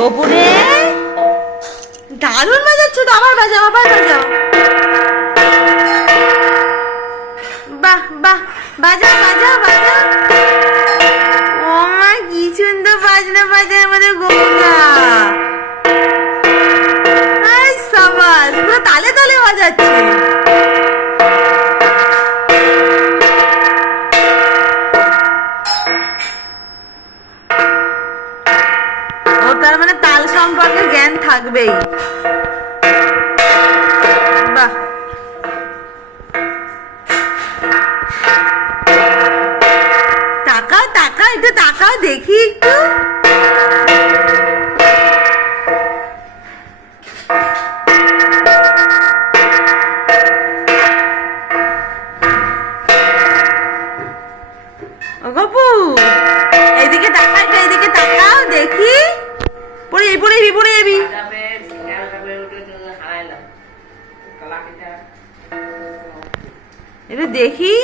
গোপুরে দারুণ বাজাচ্ছ তো, আবার বাজাও আবার বাজাও। বাহ বাহ, বাজাও বাজাও বাজাও। ও মা কি সুন্দর বাজনা বাজায় আমাদের গোপুরা। সাবাস, পুরো তালে তালে বাজাচ্ছে। ও তার মানে তাল সম্পর্কে জ্ঞান থাকবেই। বাহ, তাকাও তাকাও একটু, তাকাও দেখি একটু। ও গপু, এইদিকে তাকাও, এটা এইদিকে তাকাও দেখি। পড়ে যাবি পড়ে যাবি পড়ে যাবি। এটা দেখি।